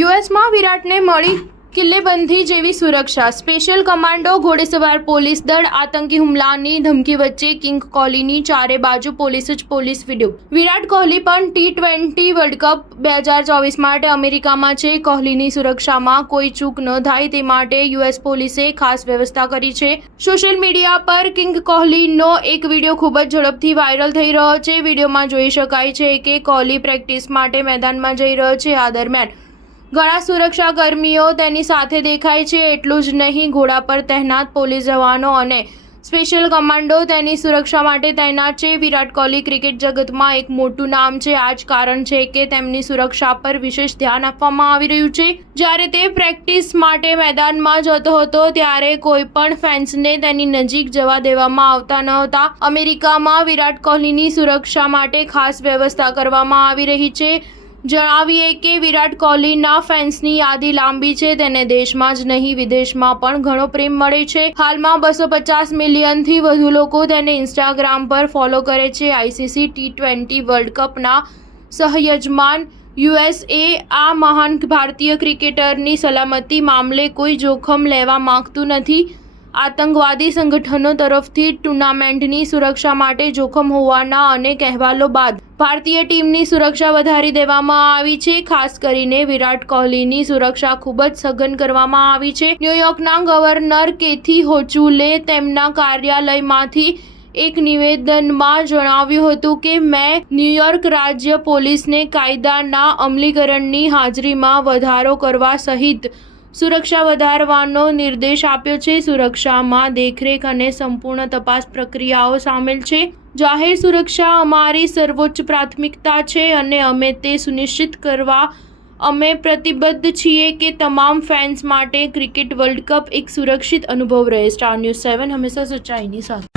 યુએસમાં વિરાટને મળી કિલ્લેબંધી જેવી સુરક્ષા. સ્પેશિયલ કમાન્ડો, ઘોડેસવાર પોલીસ દળ, આતંકી હુમલાની ધમકી વચ્ચે કિંગ કોહલીની ચારે બાજુ પોલીસ જ પોલીસ. વિડીયો. વિરાટ કોહલી પણ T20 વર્લ્ડ કપ 2024 માટે અમેરિકામાં છે. કોહલીની સુરક્ષામાં કોઈ ચૂક ન થાય તે માટે યુએસ પોલીસે ખાસ વ્યવસ્થા કરી છે. સોશિયલ મીડિયા પર કિંગ કોહલીનો એક વિડીયો ખૂબ જ ઝડપથી વાયરલ થઈ રહ્યો છે. વિડીયોમાં જોઈ શકાય છે કે કોહલી પ્રેક્ટિસ માટે મેદાનમાં જઈ રહ્યો છે. આ દરમિયાન ઘણા સુરક્ષાકર્મીઓ તેની સાથે દેખાય છે. એટલું જ નહીં, ઘોડા પર તહેનાત પોલીસ જવાનો અને સ્પેશિયલ કમાન્ડો તેની સુરક્ષા માટે તૈનાત છે. વિરાટ કોહલી ક્રિકેટ જગતમાં એક મોટું નામ છે. આ જ કારણ છે કે તેમની સુરક્ષા પર વિશેષ ધ્યાન આપવામાં આવી રહ્યું છે. જ્યારે તે પ્રેક્ટિસ માટે મેદાનમાં જતો હતો ત્યારે કોઈ પણ ફેન્સને તેની નજીક જવા દેવામાં આવતા ન હતા. અમેરિકામાં વિરાટ કોહલીની સુરક્ષા માટે ખાસ વ્યવસ્થા કરવામાં આવી રહી છે. જણાવીએ કે વિરાટ કોહલીના ફેન્સની યાદી લાંબી છે. તેને દેશમાં જ નહીં વિદેશમાં પણ ઘણો પ્રેમ મળે છે. હાલમાં 250 મિલિયનથી વધુ લોકો તેને ઇન્સ્ટાગ્રામ પર ફોલો કરે છે. આઈસીસી T20 વર્લ્ડ કપના સહયજમાન યુએસએ આ મહાન ભારતીય ક્રિકેટરની સલામતી મામલે કોઈ જોખમ લેવા માંગતું નથી. આતંકવાદી સંગઠનો તરફથી ટુર્નામેન્ટની સુરક્ષા માટે જોખમ હોવાના અનેક અહેવાલો બાદ ભારતીય ટીમની સુરક્ષા વધારી દેવામાં આવી છે. ખાસ કરીને વિરાટ કોહલીની સુરક્ષા ખૂબ જ સઘન કરવામાં આવી છે. ન્યૂયોર્કના ગવર્નર કેથી હોચુલે તેમના કાર્યાલયમાંથી એક નિવેદનમાં જણાવ્યું હતું કે મેં ન્યૂયોર્ક રાજ્ય પોલીસને કાયદાના અમલીકરણની હાજરીમાં વધારો કરવા સહિત સુરક્ષા વધારવાનો નિર્દેશ આપ્યો છે. સુરક્ષામાં દેખરેખ અને સંપૂર્ણ તપાસ પ્રક્રિયાઓ સામેલ છે. જાહેર સુરક્ષા અમારી સર્વોચ્ચ પ્રાથમિકતા છે અને અમે તે સુનિશ્ચિત કરવા અમે પ્રતિબદ્ધ છીએ કે તમામ ફેન્સ માટે ક્રિકેટ વર્લ્ડ કપ એક સુરક્ષિત અનુભવ રહે. સ્ટાર ન્યૂઝ 7 હંમેશા સચ્ચાઈની સાથે.